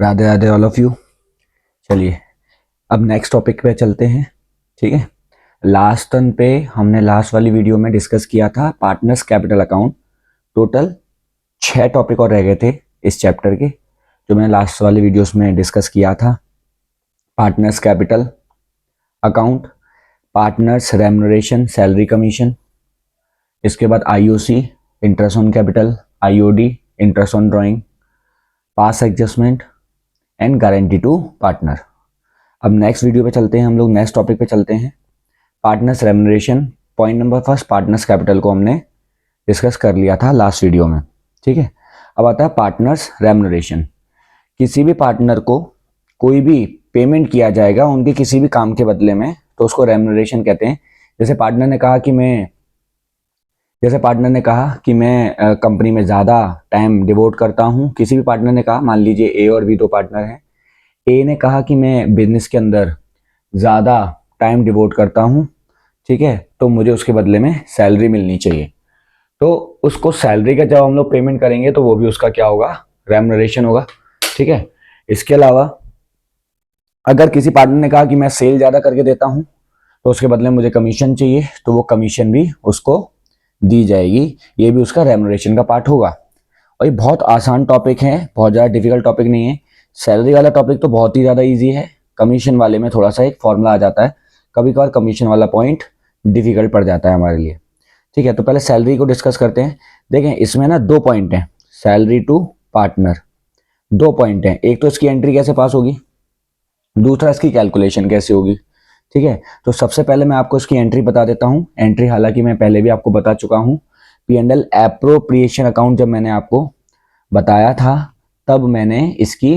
Radhe Radhe all of you. चलिए अब next topic पे चलते हैं। ठीक है, लास्ट टर्न पे हमने लास्ट वाली वीडियो में डिस्कस किया था partners capital account. Total 6 topic और रह गए थे इस चैप्टर के, जो मैंने लास्ट वाली वीडियोस में डिस्कस किया था। Partners capital account, partners remuneration salary commission, इसके बाद IOC interest on capital, IOD interest on drawing, pass adjustment and guarantee to partner. अब नेक्स्ट वीडियो पे चलते हैं, हम लोग नेक्स्ट टॉपिक पे चलते हैं। Partners remuneration, point number first partners capital को हमने डिस्कस कर लिया था लास्ट वीडियो में। ठीक है, अब आता है पार्टनर्स रेम्यूनरेशन। किसी भी पार्टनर को कोई भी पेमेंट किया जाएगा उनके किसी भी काम के बदले में, तो उसको रेम्यूनरेशन कहते हैं। जैसे पार्टनर ने कहा कि मैं कंपनी में ज़्यादा टाइम डिवोट करता हूँ। किसी भी पार्टनर ने कहा, मान लीजिए ए और बी दो पार्टनर हैं। ए ने कहा कि मैं बिजनेस के अंदर ज़्यादा टाइम डिवोट करता हूँ, ठीक है, तो मुझे उसके बदले में सैलरी मिलनी चाहिए। तो उसको सैलरी का जब हम लोग पेमेंट करेंगे तो वो भी उसका क्या होगा, रेम्यूनरेशन होगा। ठीक है, इसके अलावा अगर किसी पार्टनर ने कहा कि मैं सेल ज़्यादा करके देता हूँ तो उसके बदले में मुझे कमीशन चाहिए, तो वो कमीशन भी उसको दी जाएगी। ये भी उसका रेम्यूनरेशन का पार्ट होगा। और ये बहुत आसान टॉपिक है, बहुत ज़्यादा डिफिकल्ट टॉपिक नहीं है। सैलरी वाला टॉपिक तो बहुत ही ज़्यादा इजी है, कमीशन वाले में थोड़ा सा एक फॉर्मूला आ जाता है, कभी कभार कमीशन वाला पॉइंट डिफिकल्ट पड़ जाता है हमारे लिए। ठीक है, तो पहले सैलरी को डिस्कस करते हैं। देखें, इसमें ना 2 पॉइंट हैं, सैलरी टू पार्टनर। 2 पॉइंट हैं, एक तो इसकी एंट्री कैसे पास होगी, दूसरा इसकी कैलकुलेशन कैसे होगी। ठीक है, तो सबसे पहले मैं आपको इसकी एंट्री बता देता हूँ। एंट्री हालांकि मैं पहले भी आपको बता चुका हूँ, P&L एप्रोप्रिएशन अकाउंट जब मैंने आपको बताया था तब मैंने इसकी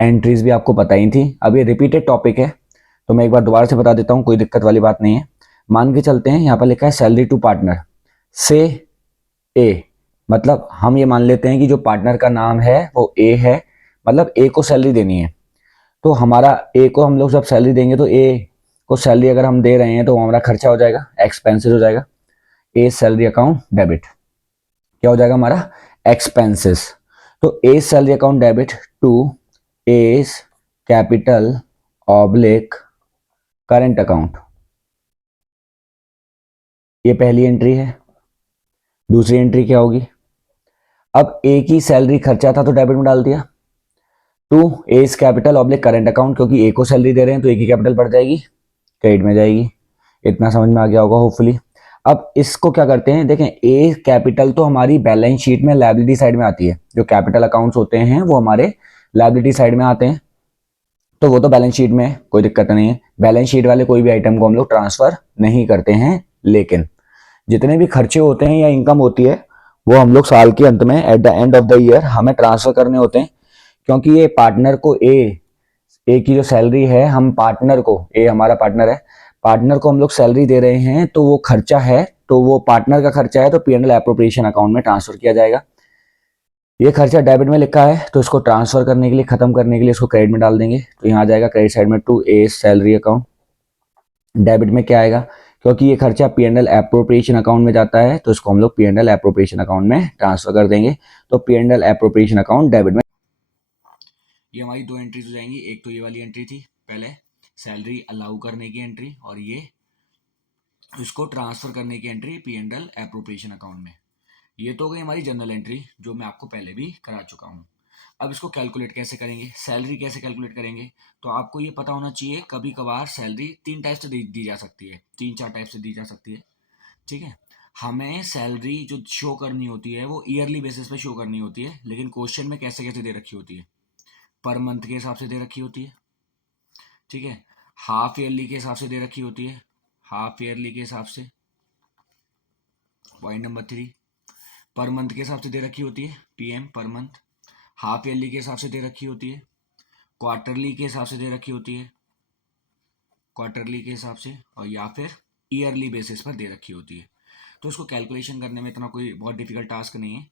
एंट्रीज भी आपको बताई थी। अब ये रिपीटेड टॉपिक है तो मैं एक बार दोबारा से बता देता हूँ, कोई दिक्कत वाली बात नहीं है। मान के चलते हैं, यहाँ पर लिखा है सैलरी टू पार्टनर से ए, मतलब हम ये मान लेते हैं कि जो पार्टनर का नाम है वो ए है, मतलब ए को सैलरी देनी है। तो हमारा ए को हम लोग जब सैलरी देंगे तो ए को सैलरी अगर हम दे रहे हैं तो हमारा खर्चा हो जाएगा, एक्सपेंसेस हो जाएगा। ए सैलरी अकाउंट डेबिट क्या हो जाएगा हमारा, एक्सपेंसेस। तो A salary account debit to as capital oblique current account, ये पहली एंट्री है। दूसरी एंट्री क्या होगी, अब ए की सैलरी खर्चा था तो डेबिट में डाल दिया, to as capital oblique current account, क्योंकि ए को सैलरी दे रहे हैं तो ए की कैपिटल बढ़ जाएगी, क्रेडिट में जाएगी। इतना समझ में आ गया होगा होपफुली। अब इसको क्या करते हैं, देखें ए कैपिटल तो हमारी बैलेंस शीट में लायबिलिटी साइड में आती है, जो कैपिटल अकाउंट्स होते हैं वो हमारे लायबिलिटी साइड में आते हैं, तो वो तो बैलेंस शीट में है, कोई दिक्कत नहीं है। बैलेंस शीट वाले कोई भी आइटम को हम लोग ट्रांसफर नहीं करते हैं, लेकिन जितने भी खर्चे होते हैं या इनकम होती है वो हम लोग साल के अंत में at the end of the year हमें ट्रांसफर करने होते हैं। क्योंकि ये पार्टनर को ए की जो सैलरी है, हम पार्टनर को, ए हमारा पार्टनर है, पार्टनर को हम लोग सैलरी दे रहे हैं, तो वो खर्चा है, तो वो पार्टनर का खर्चा है, तो P&L एप्रोप्रिएशन अकाउंट में ट्रांसफर किया जाएगा। ये खर्चा डेबिट में लिखा है तो इसको ट्रांसफर करने के लिए, खत्म करने के लिए इसको क्रेडिट में डाल देंगे, तो यहाँ आ जाएगा क्रेडिट साइड में to A salary account. Debit में क्या आएगा, क्योंकि ये खर्चा P&L एप्रोप्रिएशन अकाउंट में जाता है तो इसको हम लोग P&L एप्रोप्रिएशन अकाउंट में ट्रांसफर कर देंगे, तो P&L एप्रोप्रिएशन अकाउंट डेबिट में। ये हमारी दो एंट्रीज हो जाएंगी, एक तो ये वाली एंट्री थी पहले सैलरी अलाउ करने की एंट्री, और ये इसको ट्रांसफर करने की एंट्री P&L एप्रोप्रिएशन अकाउंट में। ये तो हो गई हमारी जनरल एंट्री जो मैं आपको पहले भी करा चुका हूँ। अब इसको कैलकुलेट कैसे करेंगे, सैलरी कैसे कैलकुलेट करेंगे, तो आपको ये पता होना चाहिए कभी कभार सैलरी तीन टाइप से दी जा सकती है, तीन चार टाइप से दी जा सकती है। ठीक है, हमें सैलरी जो शो करनी होती है वो ईयरली बेसिस पे शो करनी होती है, लेकिन क्वेश्चन में कैसे कैसे दे रखी होती है, पर मंथ के हिसाब से दे रखी होती है। ठीक है, हाफ ईयरली के हिसाब से दे रखी होती है, हाफ ईयरली के हिसाब से। पॉइंट नंबर 3, पर मंथ के हिसाब से दे रखी होती है, PM per month. Half yearly के हिसाब से दे रखी होती है, क्वार्टरली के हिसाब से दे रखी होती है, क्वार्टरली के हिसाब से, और या फिर ईयरली बेसिस पर दे रखी होती है। तो उसको कैलकुलेशन करने में इतना कोई बहुत डिफिकल्ट टास्क नहीं है।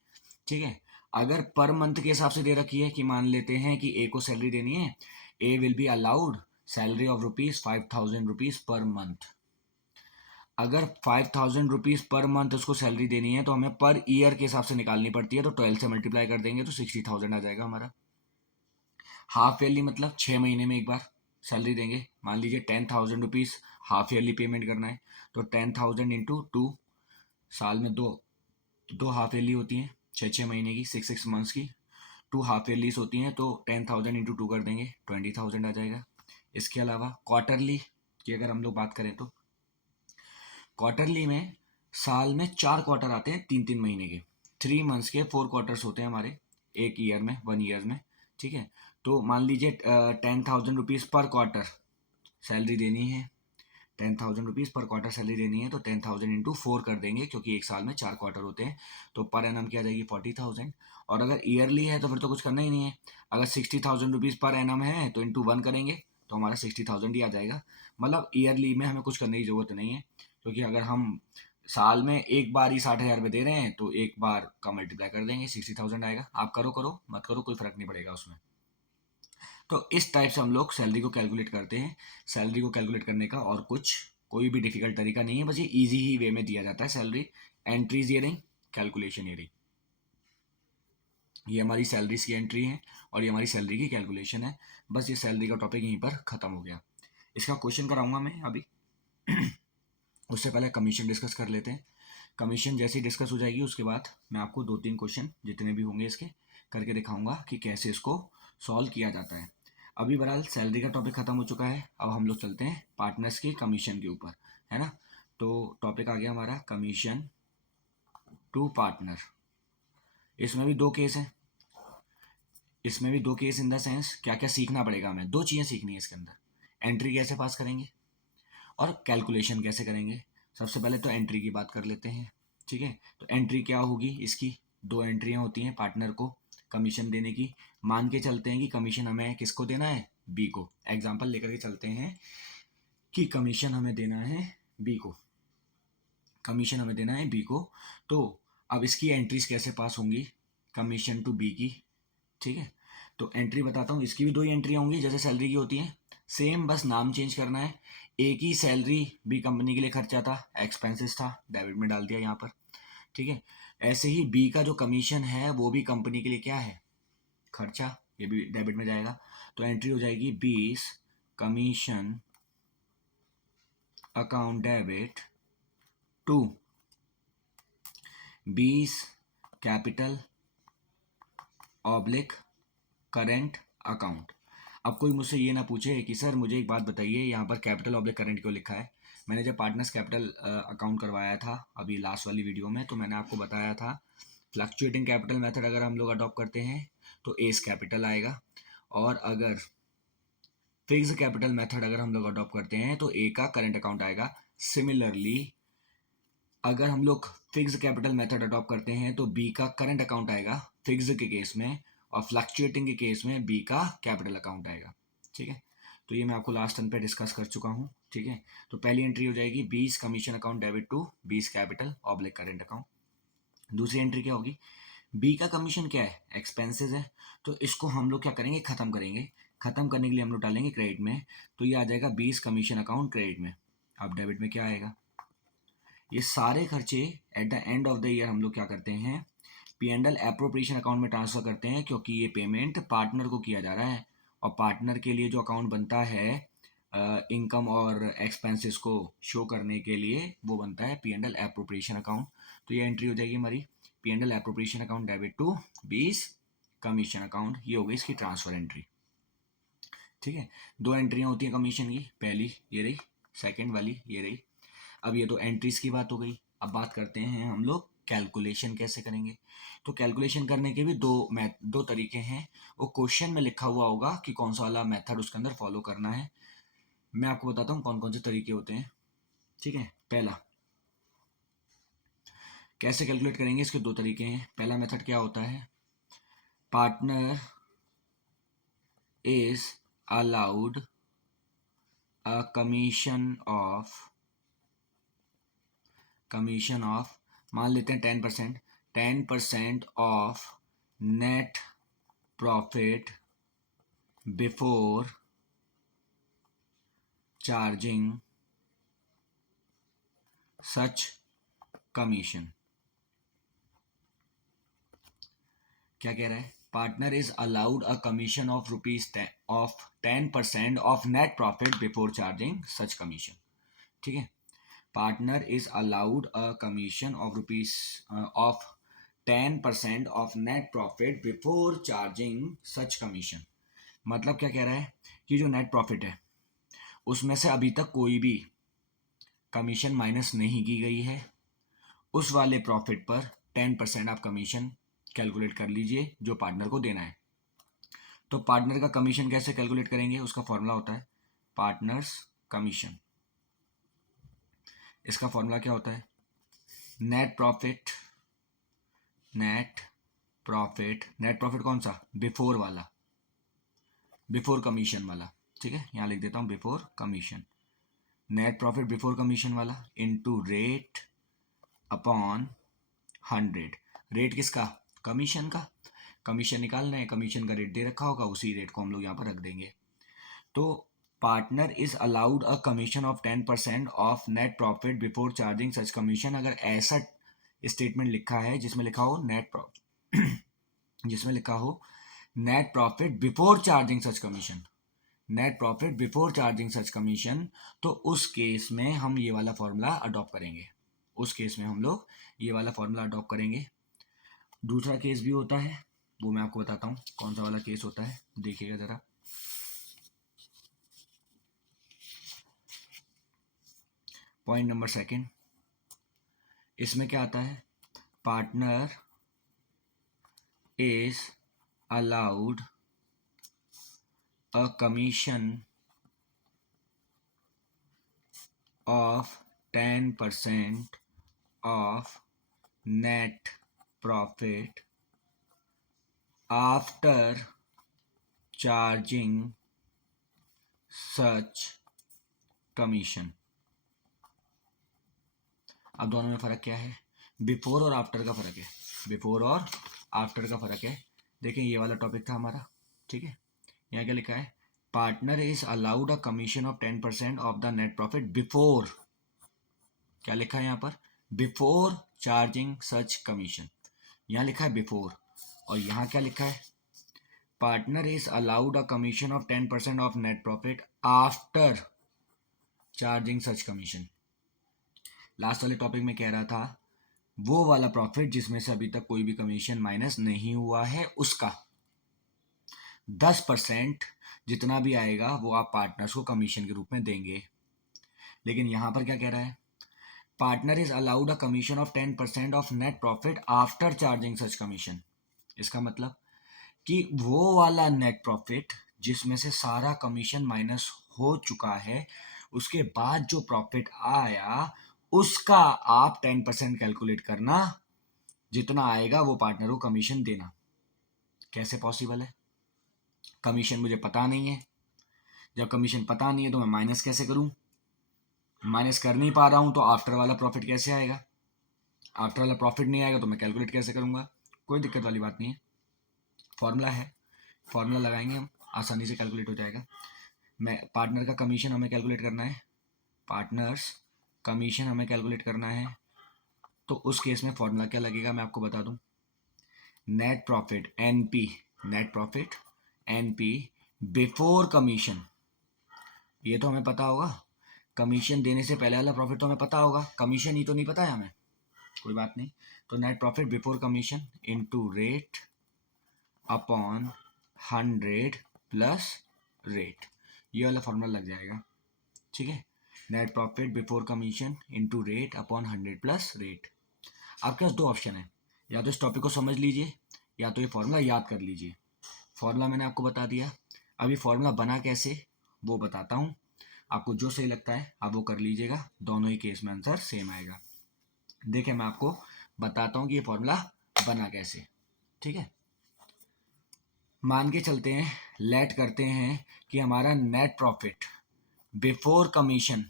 ठीक है, अगर पर मंथ के हिसाब से दे रखी है कि मान लेते हैं कि ए को सैलरी देनी है, A will be allowed salary of ₹5,000 per month. अगर 5,000 पर मंथ उसको सैलरी देनी है तो हमें पर ईयर के हिसाब से निकालनी पड़ती है, तो 12 से मल्टीप्लाई कर देंगे तो 60,000 आ जाएगा हमारा। हाफ ईयरली मतलब 6 महीने में एक बार सैलरी देंगे। मान लीजिए 10,000 रुपीज़ हाफ ईयरली पेमेंट करना है, तो 10,000 इंटू 2, साल में दो दो हाफ ईयरली होती हैं, 6 6 महीने की, 6 6 मंथ्स की, 2 हाफ ईयरलीज होती हैं, तो 10,000 इंटू 2 कर देंगे, 20,000 आ जाएगा। इसके अलावा क्वार्टरली की अगर हम लोग बात करें तो क्वार्टरली में साल में 4 क्वार्टर आते हैं, 3 3 महीने के, 3 मंथ्स के 4 क्वार्टर्स होते हैं हमारे एक ईयर में, 1 ईयर में। ठीक है, तो मान लीजिए 10,000 रुपीज़ पर क्वार्टर सैलरी देनी है, 10,000 रुपीज़ पर क्वार्टर सैलरी देनी है, तो 10,000 इंटू 4 कर देंगे, क्योंकि एक साल में 4 क्वार्टर होते हैं, तो पर एनम क्या आ जाएगी 40,000। और अगर ईयरली है तो फिर तो कुछ करना ही नहीं है, अगर 60,000 रुपीज़ पर एनम है तो इंटू 1 करेंगे तो हमारा 60,000 ही आ जाएगा। मतलब ईयरली में हमें कुछ करने की ज़रूरत नहीं है, क्योंकि अगर हम साल में एक बार ही 60,000 रुपये दे रहे हैं तो एक बार का मल्टीप्लाई कर देंगे, 60,000 आएगा। आप करो करो मत करो कोई फ़र्क नहीं पड़ेगा उसमें। तो इस टाइप से हम लोग सैलरी को कैलकुलेट करते हैं। सैलरी को कैलकुलेट करने का और कुछ कोई भी डिफिकल्ट तरीका नहीं है, बस ये इजी ही वे में दिया जाता है सैलरी। एंट्रीज ये रही, कैलकुलेशन ये रही, ये हमारी सैलरीज की एंट्री है और ये हमारी सैलरी की कैलकुलेशन है। बस ये सैलरी का टॉपिक यहीं पर ख़त्म हो गया। इसका क्वेश्चन कराऊंगा मैं अभी। उससे पहले कमीशन डिस्कस कर लेते हैं। कमीशन जैसे ही डिस्कस हो जाएगी उसके बाद मैं आपको 2 3 क्वेश्चन जितने भी होंगे इसके करके दिखाऊंगा कि कैसे इसको सॉल्व किया जाता है। अभी बहरहाल सैलरी का टॉपिक खत्म हो चुका है, अब हम लोग चलते हैं पार्टनर्स के कमीशन के ऊपर, है ना। तो टॉपिक आ गया हमारा कमीशन टू पार्टनर। इसमें भी दो केस हैं, इसमें भी दो केस इन द सेंस क्या क्या सीखना पड़ेगा हमें, दो चीज़ें सीखनी है इसके अंदर। एंट्री कैसे पास करेंगे और कैलकुलेशन कैसे करेंगे। सबसे पहले तो एंट्री की बात कर लेते हैं। ठीक है, तो एंट्री क्या होगी इसकी, दो एंट्रियां होती हैं पार्टनर को कमीशन देने की। मान के चलते हैं कि कमीशन हमें किसको देना है, बी को। एग्जांपल लेकर के चलते हैं कि कमीशन हमें देना है बी को, कमीशन हमें देना है बी को। तो अब इसकी एंट्रीज कैसे पास होंगी, कमीशन टू बी की। ठीक है, तो एंट्री बताता हूँ, इसकी भी दो ही एंट्री होंगी जैसे सैलरी की होती है, सेम, बस नाम चेंज करना है। एक ही सैलरी बी कंपनी के लिए खर्चा था, एक्सपेंसेस था, डेबिट में डाल दिया यहाँ पर। ठीक है, ऐसे ही बी का जो कमीशन है वो भी कंपनी के लिए क्या है, खर्चा, ये भी डेबिट में जाएगा। तो एंट्री हो जाएगी 20 commission account debit to 20 capital oblique current account. अब कोई मुझसे ये ना पूछे कि सर मुझे एक बात बताइए यहाँ पर कैपिटल ऑब्लिक करंट क्यों लिखा है। मैंने जब पार्टनर्स कैपिटल अकाउंट करवाया था अभी लास्ट वाली वीडियो में, तो मैंने आपको बताया था फ्लक्चुएटिंग कैपिटल मेथड अगर हम लोग अडॉप्ट करते हैं तो एस कैपिटल आएगा, और अगर फिक्स कैपिटल मेथड अगर हम लोग अडॉप्ट करते हैं तो ए का करंट अकाउंट आएगा। सिमिलरली अगर हम लोग फिक्स कैपिटल मेथड अडॉप्ट करते हैं तो बी का करंट अकाउंट आएगा फिक्स के केस में, और फ्लक्चुएटिंग के केस में बी का कैपिटल अकाउंट आएगा। ठीक है, तो ये मैं आपको लास्ट टर्न पे डिस्कस कर चुका हूँ। ठीक है, तो पहली एंट्री हो जाएगी 20 commission account debit to 20 capital oblique current account. दूसरी एंट्री क्या होगी, बी का कमीशन क्या है, एक्सपेंसेस है, तो इसको हम लोग क्या करेंगे, खत्म करेंगे। खत्म करने के लिए हम लोग डालेंगे क्रेडिट में, तो ये आ जाएगा 20 कमीशन अकाउंट क्रेडिट में। अब डेबिट में क्या आएगा, ये सारे खर्चे at the end of the year हम लोग क्या करते हैं, P and L appropriation account में ट्रांसफर करते हैं, क्योंकि ये पेमेंट पार्टनर को किया जा रहा है, और पार्टनर के लिए जो अकाउंट बनता है इनकम और एक्सपेंसेस को शो करने के लिए वो बनता है P and L appropriation account. तो ये एंट्री हो जाएगी हमारी P and L appropriation account debit to 20 commission account, ये हो गई इसकी ट्रांसफर एंट्री। ठीक है, दो एंट्रियाँ होती हैं कमीशन की, पहली ये रही, सेकेंड वाली ये रही। अब ये तो एंट्रीज की बात हो गई, अब बात करते हैं हम लोग कैलकुलेशन कैसे करेंगे। तो कैलकुलेशन करने के भी दो तरीके हैं, वो क्वेश्चन में लिखा हुआ होगा कि कौन सा वाला मेथड उसके अंदर फॉलो करना है। मैं आपको बताता हूँ कौन कौन से तरीके होते हैं। ठीक है, पहला कैसे कैलकुलेट करेंगे, इसके दो तरीके हैं। पहला मेथड क्या होता है, partner is allowed a commission of मान लेते हैं 10%, 10% of net profit before charging such commission. क्या कह रहा है, partner is allowed a commission of ₹10% of net profit before charging such commission. ठीक है, partner is allowed a commission of 10% of net profit before charging such commission. मतलब क्या कह रहा है कि जो नेट प्रॉफिट है उसमें से अभी तक कोई भी कमीशन माइनस नहीं की गई है, उस वाले प्रॉफिट पर 10% आप कमीशन कैलकुलेट कर लीजिए जो पार्टनर को देना है। तो पार्टनर का कमीशन कैसे कैलकुलेट करेंगे, उसका फॉर्मूला होता है पार्टनर्स कमीशन। इसका फॉर्मूला क्या होता है, नेट प्रॉफिट, नेट प्रॉफिट कौन सा, बिफोर वाला, बिफोर कमीशन वाला। ठीक है, यहां लिख देता हूं before commission, net profit before commission वाला इनटू रेट अपॉन 100। रेट किसका, कमीशन का, कमीशन निकालना है, कमीशन का रेट दे रखा होगा, उसी रेट को हम लोग यहाँ पर रख देंगे। तो partner is allowed a commission of 10% of net profit before charging such commission. अगर ऐसा स्टेटमेंट लिखा है जिसमें लिखा हो नेट प्रॉफिट जिसमें लिखा हो net profit before charging such commission, net profit before charging such commission, तो उस केस में हम ये वाला फॉर्मूला अडॉप्ट करेंगे, उस केस में हम लोग ये वाला फॉर्मूला अडॉप्ट करेंगे। दूसरा केस भी होता है, वो मैं आपको बताता हूँ कौन सा वाला केस होता है, देखिएगा जरा। पॉइंट नंबर सेकंड, इसमें क्या आता है, partner is allowed a commission of 10% of net profit after charging such commission. अब दोनों में फर्क क्या है, बिफोर और आफ्टर का फर्क है, बिफोर और आफ्टर का फर्क है। देखिए ये वाला टॉपिक था हमारा, ठीक है, यहाँ क्या लिखा है, partner is allowed a commission of 10% of the net profit before, क्या लिखा है यहाँ पर, बिफोर चार्जिंग सच कमीशन, यहाँ लिखा है बिफोर, और यहाँ क्या लिखा है, partner is allowed a commission of 10% of net profit after charging such commission. Last वाले टॉपिक में कह रहा था वो वाला प्रॉफिट जिसमें से अभी तक कोई भी कमीशन माइनस नहीं हुआ है, उसका 10% जितना भी आएगा वो आप पार्टनर्स को कमीशन के रूप में देंगे। लेकिन यहां पर क्या कह रहा है, partner is allowed a commission of 10% of net profit after charging such commission. इसका मतलब कि वो वाला नेट प्रॉफिट जिसमें से सारा कमीशन माइनस हो चुका है, उसके बाद जो प्रॉफिट आया उसका आप 10% कैलकुलेट करना, जितना आएगा वो पार्टनर को कमीशन देना। कैसे पॉसिबल है, कमीशन मुझे पता नहीं है, जब कमीशन पता नहीं है तो मैं माइनस कैसे करूं, माइनस कर नहीं पा रहा हूं तो आफ्टर वाला प्रॉफिट कैसे आएगा, आफ्टर वाला प्रॉफिट नहीं आएगा तो मैं कैलकुलेट कैसे करूंगा, कोई दिक्कत वाली बात नहीं है, फॉर्मूला है, फॉर्मूला लगाएंगे हम, आसानी से कैलकुलेट हो जाएगा। मैं पार्टनर का कमीशन हमें कैलकुलेट करना है, पार्टनर्स कमीशन हमें कैलकुलेट करना है, तो उस केस में फॉर्मूला क्या लगेगा मैं आपको बता दूं, net profit NP, net profit NP before commission, ये तो हमें पता होगा, कमीशन देने से पहले वाला प्रॉफिट तो हमें पता होगा, कमीशन ही तो नहीं पता है हमें, कोई बात नहीं, तो net profit before commission into rate upon 100 plus rate, ये वाला फॉर्मूला लग जाएगा। ठीक है, net profit before commission into rate upon 100 plus rate. आपके पास दो ऑप्शन है, या तो इस टॉपिक को समझ लीजिए या तो ये फॉर्मूला याद कर लीजिए। फॉर्मूला मैंने आपको बता दिया, अभी फॉर्मूला बना कैसे वो बताता हूँ, आपको जो सही लगता है आप वो कर लीजिएगा, दोनों ही केस में आंसर सेम आएगा। देखिए मैं आपको बताता हूँ कि ये फॉर्मूला बना कैसे। ठीक है, मान के चलते हैं, लेट करते हैं कि हमारा net profit before commission,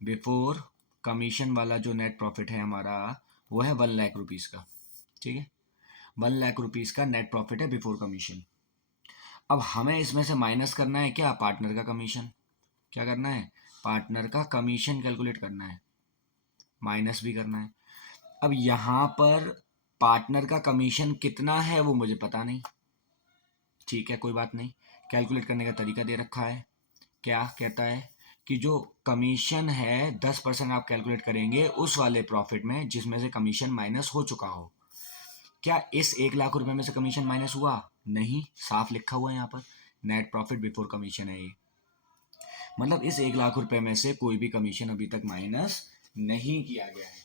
before commission वाला जो नेट प्रॉफिट है हमारा वो है 1,00,000 रुपीज़ का। ठीक है, 1,00,000 रुपीज़ का नेट प्रॉफिट है बिफोर कमीशन। अब हमें इसमें से माइनस करना है क्या, पार्टनर का कमीशन, क्या करना है, पार्टनर का कमीशन कैलकुलेट करना है, माइनस भी करना है। अब यहाँ पर पार्टनर का कमीशन कितना है वो मुझे पता नहीं, ठीक है कोई बात नहीं। कैलकुलेट करने का तरीका दे रखा है, क्या कहता है कि जो कमीशन है 10% आप कैलकुलेट करेंगे उस वाले प्रॉफिट में जिसमें से कमीशन माइनस हो चुका हो। क्या इस 1 लाख रुपए में से कमीशन माइनस हुआ? नहीं, साफ लिखा हुआ है यहाँ पर, नेट प्रॉफिट बिफोर कमीशन है ये। मतलब इस 1 लाख रुपए में से कोई भी कमीशन अभी तक माइनस नहीं किया गया है।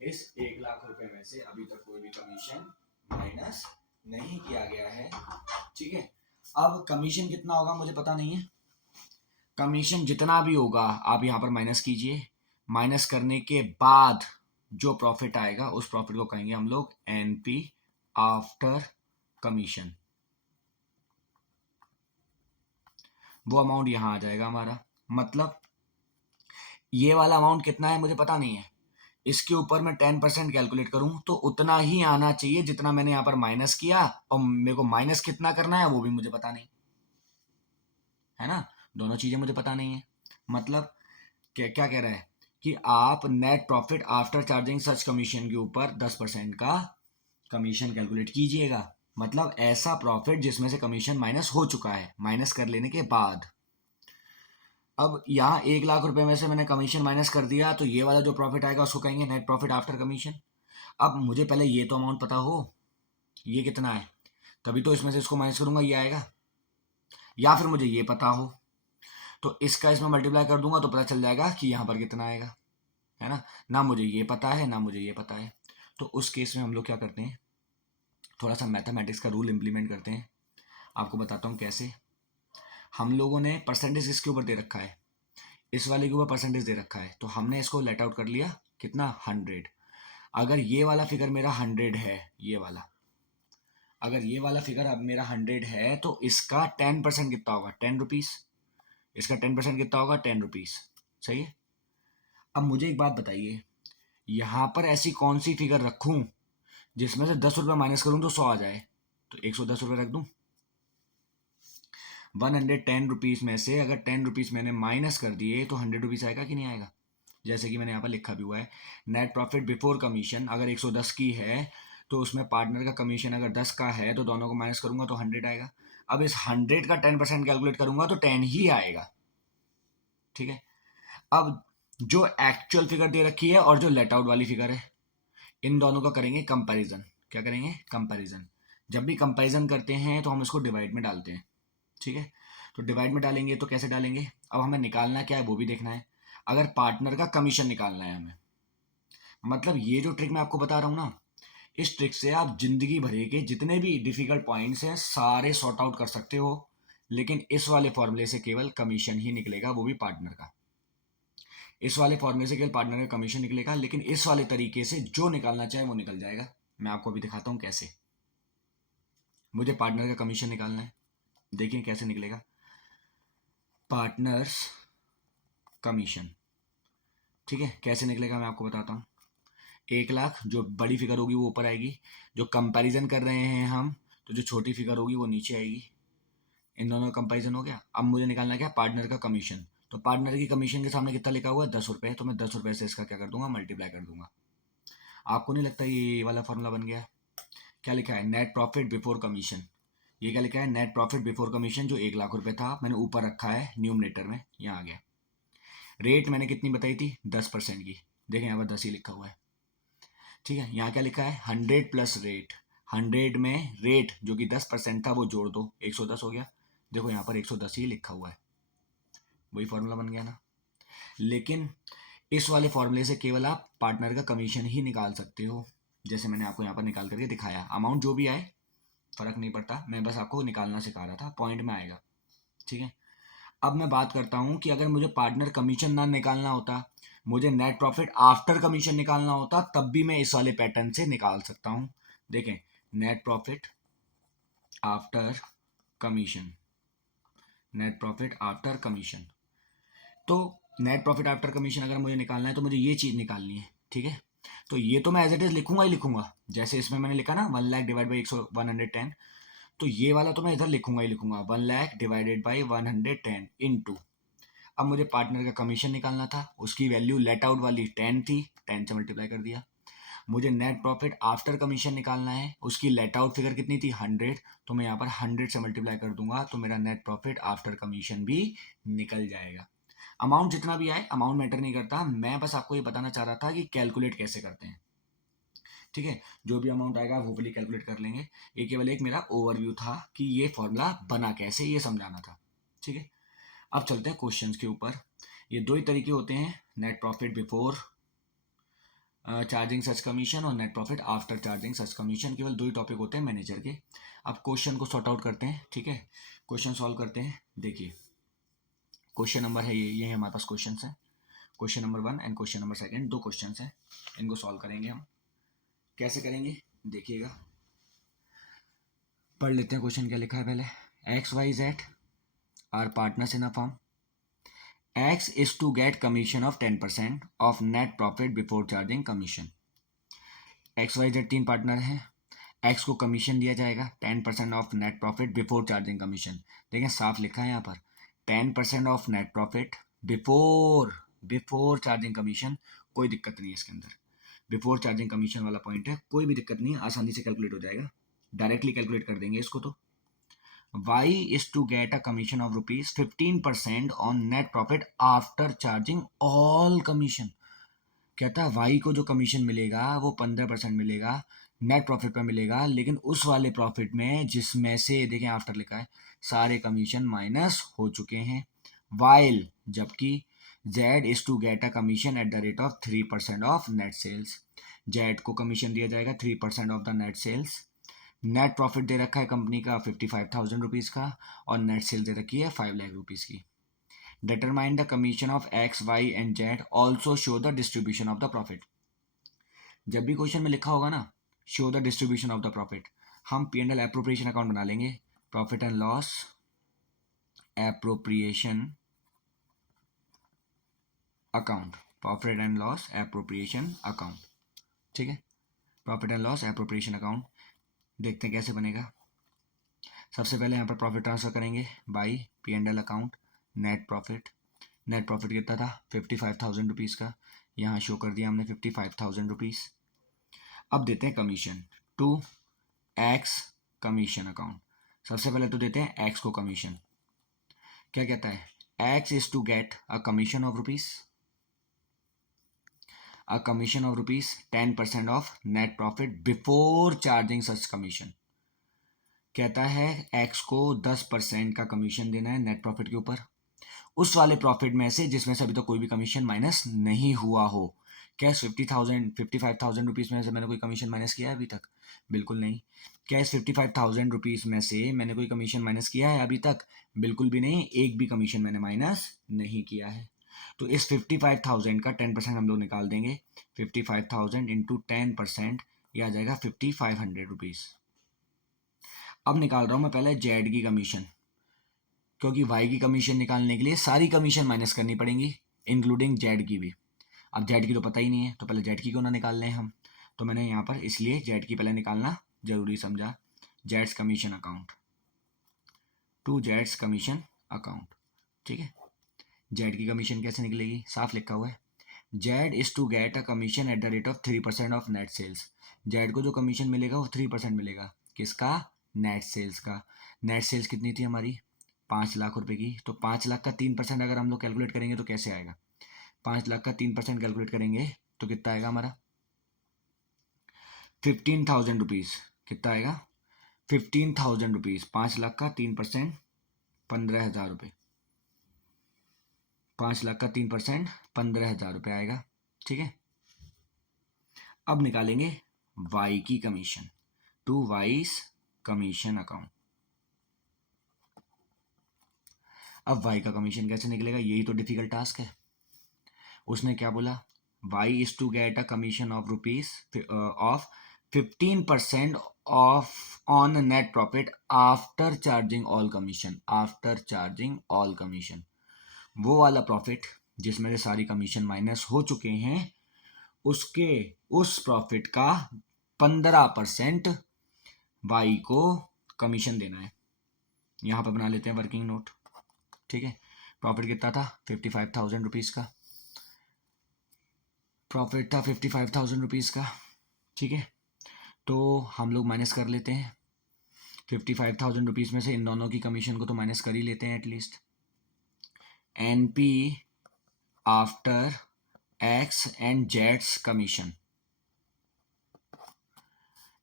इस 1 लाख रुपए में से अभी तक कोई भी कमीशन माइनस नहीं किया गया है, ठीक है। अब कमीशन कितना होगा मुझे पता नहीं है, कमीशन जितना भी होगा आप यहां पर माइनस कीजिए, माइनस करने के बाद जो प्रॉफिट आएगा उस प्रॉफिट को कहेंगे हम लोग एनपी आफ्टर कमीशन। वो अमाउंट यहां आ जाएगा हमारा। मतलब ये वाला अमाउंट कितना है मुझे पता नहीं है, इसके ऊपर मैं 10% कैलकुलेट करूं तो उतना ही आना चाहिए जितना मैंने यहां पर माइनस किया, और मेरे को माइनस कितना करना है वो भी मुझे पता नहीं है ना, दोनों चीजें मुझे पता नहीं है। मतलब क्या क्या कह रहा है कि आप net profit after charging such commission के ऊपर 10% का कमीशन कैलकुलेट कीजिएगा। मतलब ऐसा प्रॉफिट जिसमें से कमीशन माइनस हो चुका है, माइनस कर लेने के बाद। अब यहाँ 1 लाख रुपए में से मैंने कमीशन माइनस कर दिया तो ये वाला जो प्रॉफिट आएगा उसको कहेंगे नेट प्रॉफिट आफ्टर कमीशन। अब मुझे पहले ये तो अमाउंट पता हो ये कितना है, तभी तो इसमें से इसको माइनस करूंगा ये आएगा, या फिर मुझे ये पता हो तो इसका इसमें मल्टीप्लाई कर दूंगा तो पता चल जाएगा कि यहाँ पर कितना आएगा, है ना। ना मुझे ये पता है ना मुझे ये पता है, तो उस केस में हम लोग क्या करते हैं, थोड़ा सा मैथमेटिक्स का रूल इंप्लीमेंट करते हैं। आपको बताता हूँ कैसे। हम लोगों ने परसेंटेज इसके ऊपर दे रखा है, इस वाले के ऊपर परसेंटेज दे रखा है, तो हमने इसको लेट आउट कर लिया कितना 100। अगर ये वाला फिगर मेरा 100 है, ये वाला अगर ये वाला फिगर अब मेरा 100 है तो इसका 10% कितना होगा 10 रुपीज, इसका 10% कितना होगा 10 रुपीज, सही है। अब मुझे एक बात बताइए, यहाँ पर ऐसी कौन सी फिगर रखूं जिसमें से 10 रुपये माइनस करूं तो 100 आ जाए, तो 110 रुपये रख दूं। 110 रुपीज में से अगर 10 रुपीज मैंने माइनस कर दिए तो 100 रुपीज आएगा कि नहीं आएगा, जैसे कि मैंने यहाँ पर लिखा भी हुआ है नेट प्रॉफिट बिफोर कमीशन अगर 110 की है तो उसमें पार्टनर का कमीशन अगर 10 का है तो दोनों को माइनस करूंगा तो 100 आएगा। अब इस 100 का 10% कैलकुलेट करूंगा तो 10 ही आएगा, ठीक है। अब जो एक्चुअल फिगर दे रखी है और जो लेट आउट वाली फिगर है इन दोनों का करेंगे कंपैरिजन। क्या करेंगे? कंपैरिजन। जब भी कंपैरिजन करते हैं तो हम इसको डिवाइड में डालते हैं, ठीक है। तो डिवाइड में डालेंगे तो कैसे डालेंगे, अब हमें निकालना क्या है वो भी देखना है। अगर पार्टनर का कमीशन निकालना है हमें, मतलब ये जो ट्रिक मैं आपको बता रहा हूँ ना, इस ट्रिक से आप जिंदगी भर के जितने भी डिफिकल्ट पॉइंट्स हैं सारे सॉर्ट आउट कर सकते हो। लेकिन इस वाले फॉर्मूले से केवल कमीशन ही निकलेगा, वो भी पार्टनर का। इस वाले फॉर्मूले से केवल पार्टनर का कमीशन निकलेगा, लेकिन इस वाले तरीके से जो निकालना चाहे वो निकल जाएगा। मैं आपको अभी दिखाता हूँ कैसे। मुझे पार्टनर का कमीशन निकालना है, देखिए कैसे निकलेगा। पार्टनर्स कमीशन, ठीक है, कैसे निकलेगा मैं आपको बताता हूँ। 1 लाख जो बड़ी फिगर होगी वो ऊपर आएगी, जो कंपैरिजन कर रहे हैं हम तो जो छोटी फिगर होगी वो नीचे आएगी। इन दोनों का कंपैरिजन हो गया। अब मुझे निकालना क्या, पार्टनर का कमीशन। तो पार्टनर की कमीशन के सामने कितना लिखा हुआ है 10 रुपये, तो मैं 10 रुपये से इसका क्या कर दूंगा मल्टीप्लाई कर दूंगा। आपको नहीं लगता ये वाला फॉर्मूला बन गया? क्या लिखा है, नेट प्रॉफिट बिफोर कमीशन। ये क्या लिखा है, नेट प्रॉफिट बिफोर कमीशन जो 1 लाख रुपए था मैंने ऊपर रखा है न्यूमरेटर में, यहाँ आ गया। रेट मैंने कितनी बताई थी 10% की, देखें यहाँ पर 10 ही लिखा हुआ है, ठीक है। यहाँ क्या लिखा है 100 प्लस रेट, 100 में रेट जो कि 10% था वो जोड़ दो 110 हो गया। देखो यहाँ पर 110 ही लिखा हुआ है, वही फॉर्मूला बन गया ना। लेकिन इस वाले फॉर्मूले से केवल आप पार्टनर का कमीशन ही निकाल सकते हो, जैसे मैंने आपको यहाँ पर निकाल करके दिखाया। अमाउंट जो भी आए फर्क नहीं पड़ता, मैं बस आपको निकालना सिखा रहा था, पॉइंट में आएगा, ठीक है। अब मैं बात करता हूँ कि अगर मुझे पार्टनर कमीशन ना निकालना होता, मुझे नेट प्रॉफिट आफ्टर कमीशन निकालना होता, तब भी मैं इस वाले पैटर्न से निकाल सकता हूँ। देखें, net profit after commission, net profit after commission. तो नेट प्रॉफिट आफ्टर कमीशन अगर मुझे निकालना है तो मुझे ये चीज़ निकालनी है, ठीक है। तो ये तो मैं एज इट इज लिखूंगा ही लिखूंगा, जैसे इसमें मैंने लिखा ना 1 लाख डिवाइड बाई 110, तो ये वाला तो मैं इधर लिखूंगा ही लिखूंगा 1 लाख डिवाइडेड बाई 110 इंटू। अब मुझे पार्टनर का कमीशन निकालना था, उसकी वैल्यू लेट आउट वाली 10 थी, 10 से मल्टीप्लाई कर दिया। मुझे नेट प्रॉफिट आफ्टर कमीशन निकालना है, उसकी लेट आउट फिगर कितनी थी 100, तो मैं यहाँ पर 100 से मल्टीप्लाई कर दूंगा तो मेरा नेट प्रॉफिट आफ्टर कमीशन भी निकल जाएगा। अमाउंट जितना भी आए, अमाउंट मैटर नहीं करता, मैं बस आपको ये बताना चाह रहा था कि कैलकुलेट कैसे करते हैं। ठीक है, जो भी अमाउंट आएगा होपफुली कैलकुलेट कर लेंगे। ये केवल एक मेरा ओवरव्यू था कि ये फॉर्मूला बना कैसे, ये समझाना था। ठीक है, अब चलते हैं क्वेश्चंस के ऊपर। ये दो ही तरीके होते हैं, net profit before charging such commission और net profit after charging such commission. केवल दो ही टॉपिक होते हैं मैनेजर के। अब क्वेश्चन को सॉर्ट आउट करते हैं। ठीक है, क्वेश्चन सॉल्व करते हैं। देखिए क्वेश्चन नंबर है ये है हमारे पास क्वेश्चन है, question number 1 and question number 2, दो क्वेश्चन हैं, इनको सॉल्व करेंगे हम। कैसे करेंगे देखिएगा, पढ़ लेते हैं क्वेश्चन क्या लिखा है पहले। X Y Z are partners in a firm, X is to get commission of 10% of net profit before charging commission. XYZ तीन पार्टनर हैं, X को कमीशन दिया जाएगा 10% of net profit before charging commission. देखें साफ लिखा है यहाँ पर 10% of net profit before before charging commission, कोई दिक्कत नहीं है इसके अंदर। बिफोर चार्जिंग कमीशन वाला पॉइंट है, कोई भी दिक्कत नहीं है, आसानी से कैलकुलेट हो जाएगा, डायरेक्टली कैलकुलेट कर देंगे इसको। तो Y is to get a commission of rupees 15% on net profit after charging all commission। कहता है Y को जो कमीशन मिलेगा वो 15% मिलेगा, नेट प्रॉफिट पे मिलेगा, लेकिन उस वाले प्रॉफिट में जिसमें से देखें आफ्टर लिखा है सारे कमीशन माइनस हो चुके हैं। वाइल जबकि Z is to get a commission at the rate of 3% of net sales। Z को कमीशन दिया जाएगा 3% of the net sales. Net profit दे रखा है कंपनी का 55,000 रुपीज़ का और नेट सेल दे रखी है 5 लाख रुपीज़ की। Determine the commission of X Y and Z, also show the distribution of the profit. जब भी क्वेश्चन में लिखा होगा ना show the distribution of the profit, हम P&L एप्रोप्रिएशन अकाउंट बना लेंगे, profit and loss appropriation account, profit and loss appropriation account. ठीक है, profit and loss appropriation account देखते हैं कैसे बनेगा। सबसे पहले यहाँ पर प्रॉफिट ट्रांसफर करेंगे by P&L account, net profit कितना था 55,000 रुपीज़ का, यहाँ शो कर दिया हमने 55,000 रुपीज़। अब देते हैं commission to X commission account. सबसे पहले तो देते हैं एक्स को कमीशन, क्या कहता है X is to get a commission of rupees 10% of net profit before charging such commission. कहता है एक्स को 10% का कमीशन देना है नेट प्रॉफिट के ऊपर, उस वाले प्रॉफिट में से जिसमें से अभी तक कोई भी कमीशन माइनस नहीं हुआ हो। क्या इस 55,000 रुपीज़ में से मैंने कोई कमीशन माइनस किया है अभी तक? बिल्कुल नहीं। क्या इस 55,000 रुपीज़ में से मैंने कोई कमीशन माइनस किया है अभी तक? बिल्कुल भी नहीं, एक भी कमीशन मैंने माइनस नहीं किया है। तो इस 55,000 का 10% हम लोग निकाल देंगे, 55,000 इंटू 10%, यह आ जाएगा 5,500 रुपीज़। अब निकाल रहा हूँ मैं पहले जेड की कमीशन, क्योंकि वाई की कमीशन निकालने के लिए सारी कमीशन माइनस करनी पड़ेंगी इंक्लूडिंग जेड की भी। अब जेड की तो पता ही नहीं है, तो पहले जेड की क्यों ना निकाल लें हम, तो मैंने यहाँ पर इसलिए जेड की पहले निकालना जरूरी समझा। Jades commission account to Jades commission account. ठीक है, जेड की कमीशन कैसे निकलेगी, साफ लिखा हुआ है Z is to get a commission at the rate of 3% of net sales. Z को जो कमीशन मिलेगा वो 3% मिलेगा, किसका? नेट सेल्स का। नेट सेल्स कितनी थी हमारी 5 लाख रुपए की, तो 5 लाख का 3% अगर हम लोग कैलकुलेट करेंगे तो कैसे आएगा? 5 लाख का 3% कैलकुलेट करेंगे तो कितना आएगा हमारा 15,000 रुपीज़। कितना आएगा 15,000 रुपीज़, 5 लाख का 3% 15,000 रुपये, 5 लाख का 3% 15,000 रुपये आएगा। ठीक है, अब निकालेंगे वाई की commission to Y's commission account. अब वाई का कमीशन कैसे निकलेगा, यही तो डिफिकल्ट टास्क है। उसने क्या बोला, Y is to get a commission of rupees of 15% of on net profit after charging all commission, after charging all commission. वो वाला प्रॉफिट जिसमें से सारी कमीशन माइनस हो चुके हैं, उसके उस प्रॉफिट का 15% वाई को कमीशन देना है। यहाँ पर बना लेते हैं वर्किंग नोट। ठीक है, प्रॉफिट कितना था 55,000 रुपीज़ का, प्रॉफिट था 55,000 रुपीज़ का। ठीक है, तो हम लोग माइनस कर लेते हैं 55,000 रुपीज़ में से इन दोनों की कमीशन को तो माइनस कर ही लेते हैं at least. NP after x and Jades commission,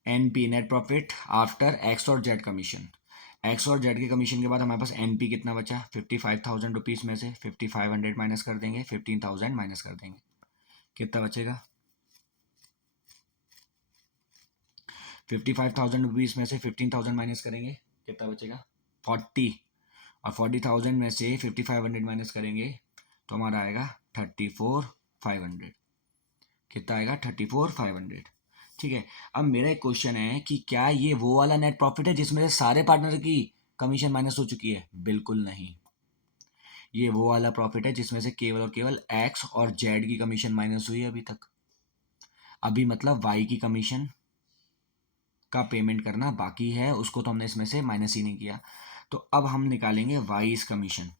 NP net profit after X और जेड कमीशन। एक्स और जेड के कमीशन के बाद हमारे पास NP कितना बचा, 55,000 रुपीज़ में से 5500 माइनस कर देंगे, 15,000 माइनस कर देंगे, कितना बचेगा, 55,000 रुपीज़ में से 15,000 माइनस करेंगे, कितना बचेगा 40, और 40,000 में से 5500 माइनस करेंगे तो हमारा आएगा 34,500, कितना आएगा 34,500। ठीक है, अब मेरा एक क्वेश्चन है कि क्या ये वो वाला नेट प्रॉफिट है जिसमें से सारे पार्टनर की कमीशन माइनस हो चुकी है? बिल्कुल नहीं, ये वो वाला प्रॉफिट है जिसमें से केवल और केवल एक्स और जेड की कमीशन माइनस हुई है अभी तक। अभी मतलब वाई की कमीशन का पेमेंट करना बाकी है, उसको तो हमने इसमें से माइनस ही नहीं किया। तो अब हम निकालेंगे वाई कमीशन।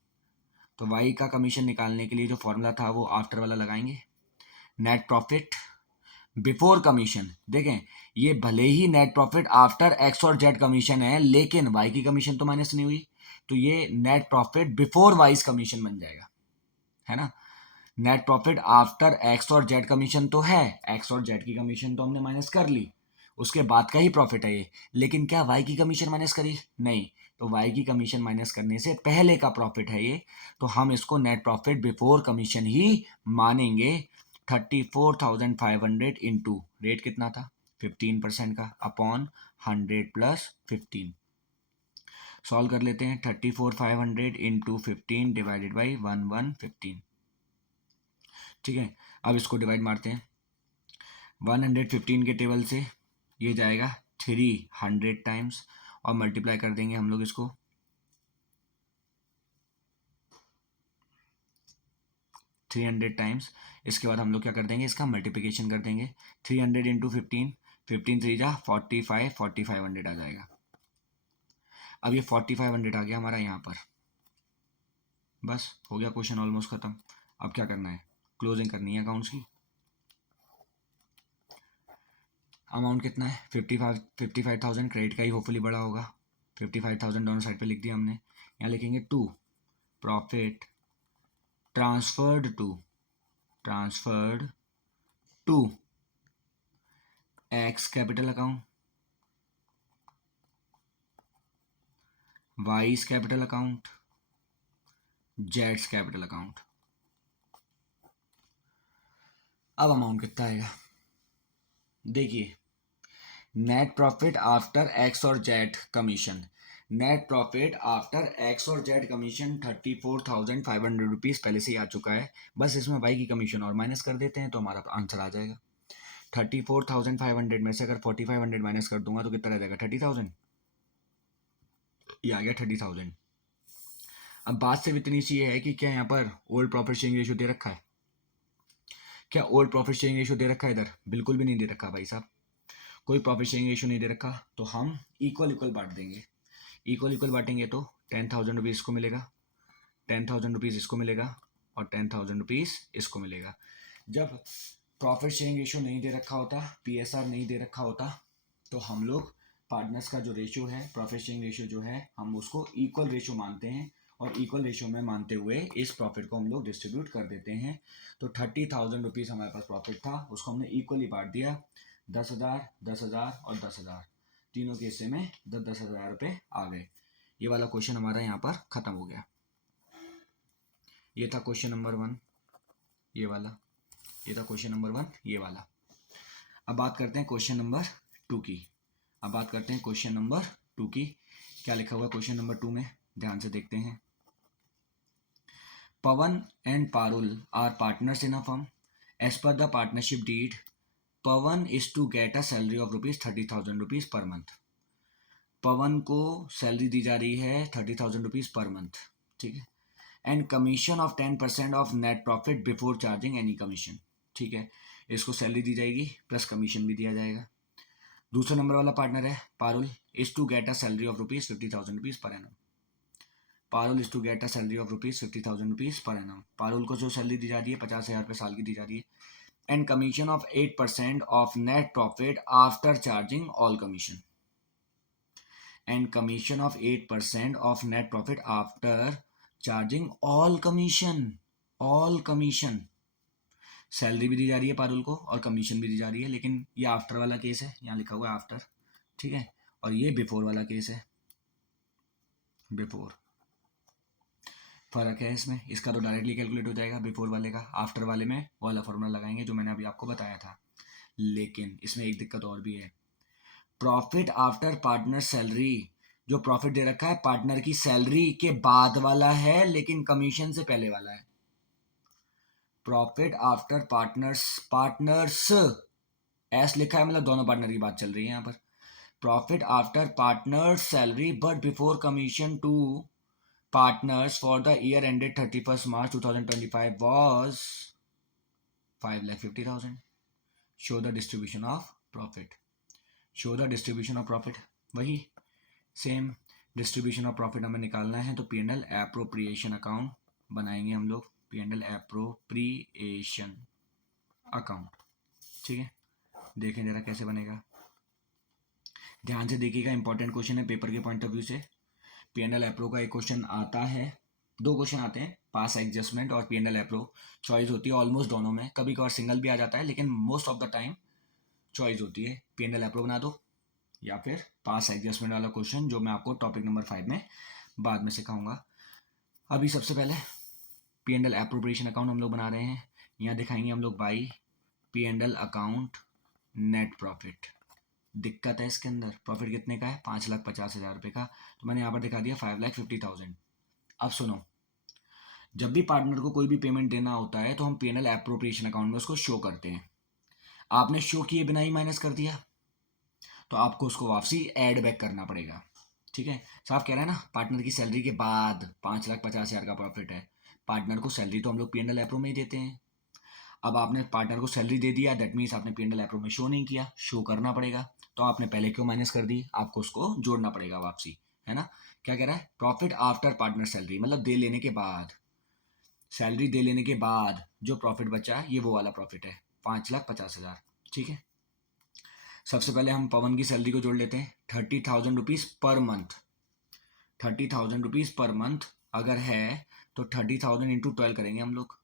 तो वाई का कमीशन निकालने के लिए जो फॉर्मूला था वो आफ्टर वाला लगाएंगे, नेट प्रॉफिट बिफोर कमीशन। देखें, ये भले ही नेट प्रॉफिट आफ्टर एक्स और जेड कमीशन है, लेकिन वाई की कमीशन तो माइनस नहीं हुई, तो ये net profit before wise commission बन जाएगा, है ना। नेट प्रॉफिट आफ्टर एक्स और जेड कमीशन तो है, एक्स और जेड की कमीशन तो हमने माइनस कर ली, उसके बाद का ही प्रॉफिट है ये, लेकिन क्या वाई की कमीशन माइनस करी? नहीं, तो वाई की कमीशन माइनस करने से पहले का प्रॉफिट है ये, तो हम इसको नेट प्रॉफिट बिफोर कमीशन ही मानेंगे। 34,500 इंटू रेट कितना था 15% का अपॉन 100 प्लस 15, सॉल्व कर लेते हैं। 34,500 इंटू 15 डिवाइडेड बाई 1115, ठीक है। अब इसको डिवाइड मारते हैं, 115 के टेबल से ये जाएगा 300 टाइम्स, और मल्टीप्लाई कर देंगे हम लोग इसको 300 टाइम्स। इसके बाद हम लोग क्या कर देंगे, इसका मल्टीप्लिकेशन कर देंगे, 300 इंटू 15, 15 3 जा 45, 4500 आ जाएगा। अब ये 4500 आ गया हमारा यहाँ पर, बस हो गया क्वेश्चन ऑलमोस्ट खत्म। अब क्या करना है, क्लोजिंग करनी है अकाउंट्स की। अमाउंट कितना है 55,000, क्रेडिट का ही होपफुली बड़ा होगा, 55,000 दोनों साइड पे लिख दिया हमने। यहाँ लिखेंगे to profit transferred to X capital account, Y's capital account, जेड्स कैपिटल अकाउंट। अब अमाउंट कितना आएगा, देखिए, नेट प्रॉफिट आफ्टर एक्स और Z commission, net profit after X और जेड कमीशन 34,500 रुपीज़ पहले से ही आ चुका है, बस इसमें वाई की कमीशन और माइनस कर देते हैं तो हमारा आंसर आ जाएगा। 34,500 में से अगर 4,500 माइनस कर दूंगा तो कितना रह जाएगा 30,000, ये आ गया 30,000। अब बात सिर्फ इतनी सी है कि क्या यहाँ पर ओल्ड प्रॉफिट शेयरिंग रेशियो दे रखा है, क्या ओल्ड प्रॉफिट शेयरिंग रेशियो दे रखा है इधर? बिल्कुल भी नहीं दे रखा भाई साहब, कोई प्रॉफिट शेयरिंग रेशियो नहीं दे रखा, तो हम इक्वल इक्वल बांट देंगे। इक्वल इक्वल बांटेंगे तो 10,000 रुपीज़ इसको मिलेगा, 10,000 रुपीज़ इसको मिलेगा, और 10,000 रुपीज़ इसको मिलेगा। जब प्रॉफिट शेयरिंग रेशियो नहीं दे रखा होता, PSR नहीं दे रखा होता, तो हम लोग पार्टनर्स का जो रेशियो है, प्रॉफिट शेयरिंग रेशियो जो है, हम उसको इक्वल रेशियो मानते हैं, और इक्वल रेशियो में मानते हुए इस प्रॉफिट को हम लोग डिस्ट्रीब्यूट कर देते हैं। तो 30,000 रुपीज़ हमारे पास प्रॉफिट था, उसको हमने इक्वली बांट दिया, 10,000, 10,000 और 10,000, तीनों के हिस्से में 10,000 रुपये आ गए। ये वाला क्वेश्चन हमारा यहाँ पर ख़त्म हो गया। ये था क्वेश्चन नंबर 1, ये वाला, ये था क्वेश्चन नंबर 1 ये वाला। अब बात करते हैं क्वेश्चन नंबर 2 की। अब बात करते हैं क्वेश्चन नंबर 2 की। क्या लिखा हुआ है क्वेश्चन नंबर 2 में, ध्यान से देखते हैं। Pawan and Parul are partners in a firm. As per the partnership deed, Pawan is to get a salary of ₹30,000 per month. पवन को सैलरी दी जा रही है 30,000 रुपीज़ पर मंथ, ठीक है, and commission of 10% of net profit before charging any commission, ठीक है, इसको salary दी जाएगी प्लस कमीशन भी दिया जाएगा। दूसरा नंबर वाला पार्टनर है Parul, is to get a salary of ₹50,000 per annum. Parul is to get a salary of ₹50,000 per annum. Parul को जो सैलरी दी जा रही है 50,000 रुपये साल की दी जा रही है, and commission of 8% of net profit after charging all commission. And commission of 8% of net profit after charging all commission. all commission. Salary भी दी जा रही है पारुल को और कमीशन भी दी जा रही है, लेकिन ये आफ्टर वाला केस है, यहाँ लिखा हुआ है आफ्टर, ठीक है, और ये बिफोर वाला केस है, बिफोर। फर्क है इसमें, इसका तो डायरेक्टली कैलकुलेट हो जाएगा, बिफोर वाले का। आफ्टर वाले में वो वाला फॉर्मूला लगाएंगे जो मैंने अभी आपको बताया था। लेकिन इसमें एक दिक्कत और भी है, प्रॉफिट आफ्टर पार्टनर सैलरी, जो प्रॉफिट दे रखा है पार्टनर की सैलरी के बाद वाला है, लेकिन कमीशन से पहले वाला है। प्रॉफिट आफ्टर पार्टनर्स एस लिखा है, मतलब दोनों पार्टनर की बात चल रही है यहाँ पर। Profit after partners salary but before commission to partners for the year ended 31st March 2025 was 5,50,000. Show the distribution of profit. Show the distribution of profit. वही सेम डिस्ट्रीब्यूशन ऑफ प्रॉफिट हमें निकालना है, तो P&L एप्रोप्रिएशन अकाउंट बनाएंगे हम लोग, P&L appropriation account, ठीक है। देखें जरा कैसे बनेगा, ध्यान से देखिएगा, इंपॉर्टेंट क्वेश्चन है पेपर के पॉइंट ऑफ व्यू से। P&L एप्रो का एक क्वेश्चन आता है, दो क्वेश्चन आते हैं, पास एडजस्टमेंट और P&L एप्रो, चॉइस होती है ऑलमोस्ट दोनों में, कभी कभार सिंगल भी आ जाता है, लेकिन most of the time choice होती है P&L एप्रो बना दो या फिर पास एडजस्टमेंट वाला क्वेश्चन, जो मैं आपको टॉपिक नंबर 5 में बाद में सिखाऊंगा। अभी सबसे पहले P&L एप्रोप्रिएशन अकाउंट हम लोग बना रहे हैं। यहाँ दिखाएंगे हम लोग by P&L account net profit. दिक्कत है इसके अंदर, प्रॉफिट कितने का है, 5,50,000 रुपये का, तो मैंने यहाँ पर दिखा दिया 5,50,000। अब सुनो, जब भी पार्टनर को कोई भी पेमेंट देना होता है तो हम P&L एप्रोप्रिएशन अकाउंट में उसको शो करते हैं। आपने शो किए बिना ही माइनस कर दिया तो आपको उसको वापसी ऐड बैक करना पड़ेगा, ठीक है। साफ कह रहा है ना, पार्टनर की सैलरी के बाद 5,50,000 का प्रॉफिट है, पार्टनर को सैलरी तो हम लोग P&L एप्रो में ही देते हैं। अब आपने पार्टनर को सैलरी दे दिया, दैट मीन्स आपने P&L एप्रो में शो नहीं किया, शो करना पड़ेगा, तो आपने पहले क्यों माइनस कर दी, आपको उसको जोड़ना पड़ेगा वापसी, है ना। क्या कह रहा है, प्रॉफिट आफ्टर पार्टनर सैलरी, मतलब दे लेने के बाद, सैलरी दे लेने के बाद जो प्रॉफिट बचा है ये वो वाला प्रॉफिट है, 5,50,000, ठीक है। सबसे पहले हम पवन की सैलरी को जोड़ लेते हैं, 30,000 rupees per month, 30,000 rupees per month अगर है तो 30,000 इंटू 12 करेंगे हम लोग,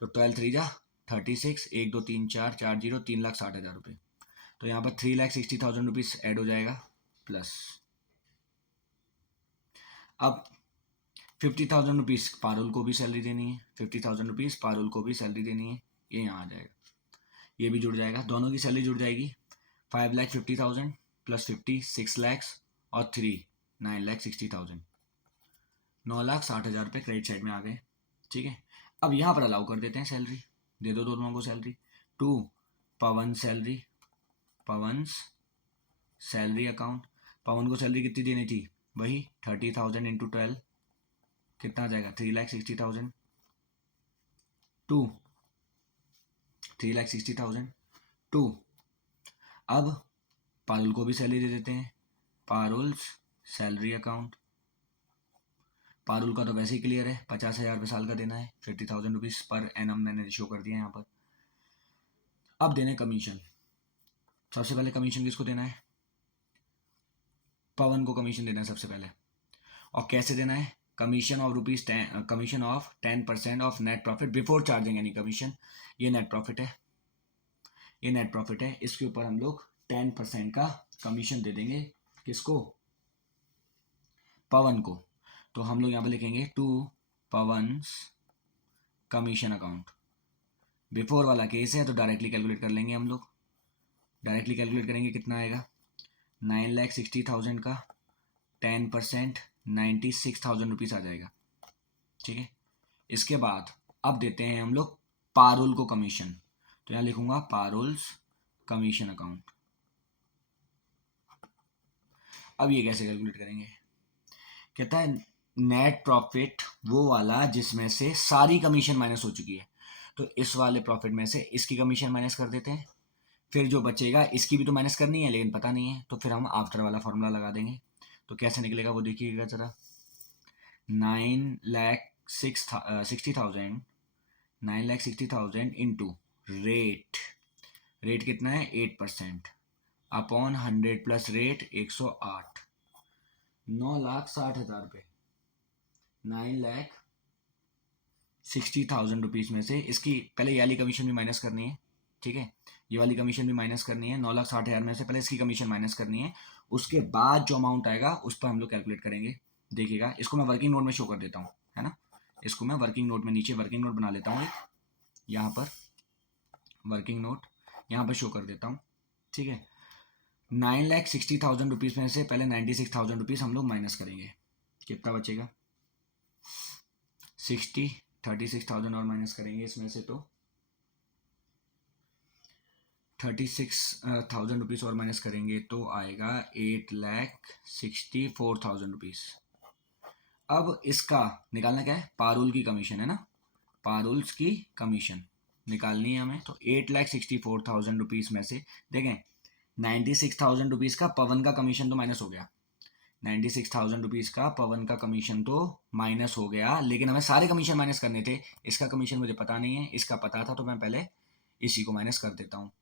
तो 12 3 जा 36, 1 2 3 4 4 0 3,60,000 रुपये, तो यहाँ पर 3,60,000 रुपीज ऐड हो जाएगा प्लस। अब 50,000 रुपीज पारुल को भी सैलरी देनी है, 50,000 रुपीज पारुल को भी सैलरी देनी है, ये यहाँ आ जाएगा, ये भी जुड़ जाएगा, दोनों की सैलरी जुड़ जाएगी। 5,50,000 प्लस 50 6 लाख और 3 9,60,000, 9,60,000 रुपये क्रेडिट साइड में आ गए, ठीक है। अब यहाँ पर अलाउ कर देते हैं सैलरी, दे दो दोनों को salary. To Pawan salary, Pawan salary account, Pawan को सैलरी कितनी देनी थी, वही 30,000 इंटू 12 कितना आ जाएगा, 3,60,000 टू 3,60,000 टू। अब पारुल को भी सैलरी दे देते हैं, पारुल सैलरी अकाउंट, पारुल का तो वैसे ही क्लियर है, 50,000 रुपये साल का देना है, 50,000 रुपीज पर एनम मैंने शो कर दिया यहाँ पर। अब देने कमीशन, सबसे पहले कमीशन किसको देना है, पवन को कमीशन देना है सबसे पहले, और कैसे देना है, commission of rupees 10, commission of 10% of net profit before charging any commission, ये नेट प्रॉफिट है, ये नेट प्रॉफिट है, इसके ऊपर हम लोग 10% का कमीशन दे देंगे, किसको, पवन को। तो हम लोग यहाँ पे लिखेंगे टू पवन्स कमीशन अकाउंट, बिफोर वाला केस है तो डायरेक्टली कैलकुलेट कर लेंगे हम लोग, डायरेक्टली कैलकुलेट करेंगे कितना आएगा, 9,60,000 का 10% 96,000 रुपीज़ आ जाएगा, ठीक है। इसके बाद अब देते हैं हम लोग पारुल को कमीशन, तो यहाँ लिखूंगा पारुल्स कमीशन अकाउंट। अब ये कैसे कैलकुलेट करेंगे, कहता है नेट प्रॉफिट वो वाला जिसमें से सारी कमीशन माइनस हो चुकी है, तो इस वाले प्रॉफिट में से इसकी कमीशन माइनस कर देते हैं, फिर जो बचेगा इसकी भी तो माइनस करनी है लेकिन पता नहीं है, तो फिर हम आफ्टर वाला फॉर्मूला लगा देंगे, तो कैसे निकलेगा वो देखिएगा जरा, 9,60,000 इंटू रेट कितना है 8% अपॉन 100 प्लस रेट 108, 9,60,000 रुपये, 9,60,000 रुपीज़ में से इसकी पहले ये वाली कमीशन भी माइनस करनी है, ठीक है, ये वाली कमीशन भी माइनस करनी है, 9,60,000 में से पहले इसकी कमीशन माइनस करनी है, उसके बाद जो अमाउंट आएगा उस पर हम लोग कैलकुलेट करेंगे। देखिएगा, इसको मैं वर्किंग नोट में शो कर देता हूँ, है ना, इसको मैं वर्किंग नोट में नीचे वर्किंग नोट बना लेता हूँ एक, यहाँ पर वर्किंग नोट यहाँ पर शो कर देता हूँ, ठीक है। 9,60,000 रुपीज़ में से पहले 96,000 रुपीज़ हम लोग माइनस करेंगे, कितना बचेगा 36,000 और माइनस करेंगे इसमें से तो 36,000 रुपीज़ और माइनस करेंगे तो आएगा 8,64,000 रुपीज़। अब इसका निकालना क्या है, पारुल की कमीशन है ना, पारुल्स की कमीशन निकालनी है हमें, तो 8,64,000 रुपीज़ में से देखें 96,000 रुपीज़ का पवन का कमीशन तो माइनस हो गया, 96,000 रुपीज़ का पवन का कमीशन तो माइनस हो गया, लेकिन हमें सारे कमीशन माइनस करने थे, इसका कमीशन मुझे पता नहीं है, इसका पता था तो मैं पहले इसी को माइनस कर देता हूँ।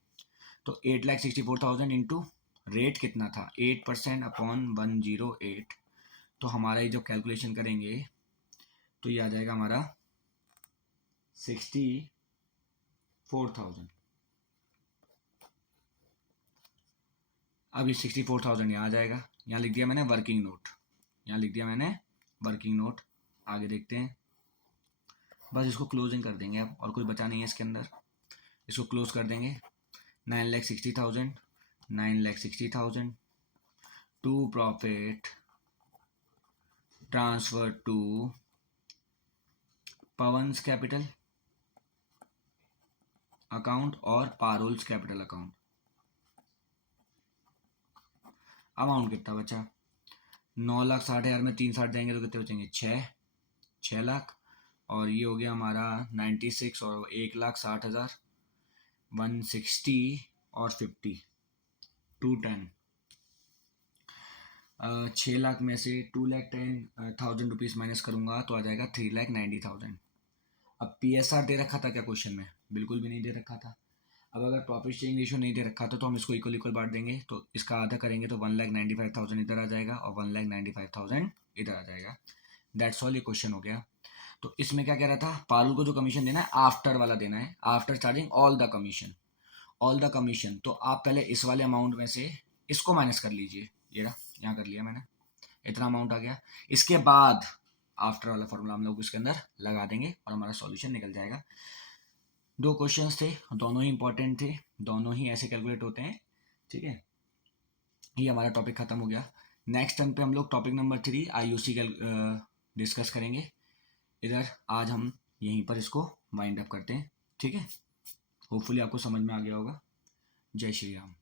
तो 8,64,000 इंटू रेट कितना था 8% अपॉन 108, तो हमारा ये जो कैलकुलेशन करेंगे तो ये आ जाएगा हमारा 64,000। अब ये 64,000 यहाँ आ जाएगा, यहाँ लिख दिया मैंने वर्किंग नोट, यहाँ लिख दिया मैंने वर्किंग नोट। आगे देखते हैं, बस इसको क्लोजिंग कर देंगे अब, और कुछ बचा नहीं है इसके अंदर, इसको क्लोज कर देंगे। 9,60,000 9,60,000 to profit transfer to Pawan's capital account और पारुल्स कैपिटल अकाउंट। अमाउंट कितना बचा 9,60,000 में 3 60 जाएंगे तो कितने बचेंगे 6 लाख, और ये हो गया हमारा 96 और 1,60,000 160 और 50 210, 6 लाख में से 2,10,000 रुपीज़ माइनस करूंगा तो आ जाएगा 3,90,000। अब PSR दे रखा था क्या क्वेश्चन में, बिल्कुल भी नहीं दे रखा था। अब अगर प्रॉफिट शेयरिंग रेशियो नहीं दे रखा था तो हम इसको इक्वल इक्वल बांट देंगे, तो इसका आधा करेंगे तो 1,95,000 इधर आ जाएगा और 1,95,000 इधर आ जाएगा। दैट्स ऑल, ये क्वेश्चन हो गया। तो इसमें क्या कह रहा था, पारुल को जो कमीशन देना है आफ्टर वाला देना है, after charging all the commission, all the commission. तो आप पहले इस वाले अमाउंट में से इसको माइनस कर लीजिए, ये रहा, यहाँ कर लिया मैंने, इतना अमाउंट आ गया। इसके बाद आफ्टर वाला फॉर्मूला हम लोग इसके अंदर लगा देंगे और हमारा सॉल्यूशन निकल जाएगा। 2 क्वेश्चंस थे, दोनों ही इंपॉर्टेंट थे, दोनों ही ऐसे कैलकुलेट होते हैं, ठीक है। ये हमारा टॉपिक खत्म हो गया। नेक्स्ट टाइम पे हम लोग टॉपिक नंबर 3 IUC डिस्कस करेंगे। इधर आज हम यहीं पर इसको वाइंड अप करते हैं, ठीक है। होपफुली आपको समझ में आ गया होगा। जय श्री राम।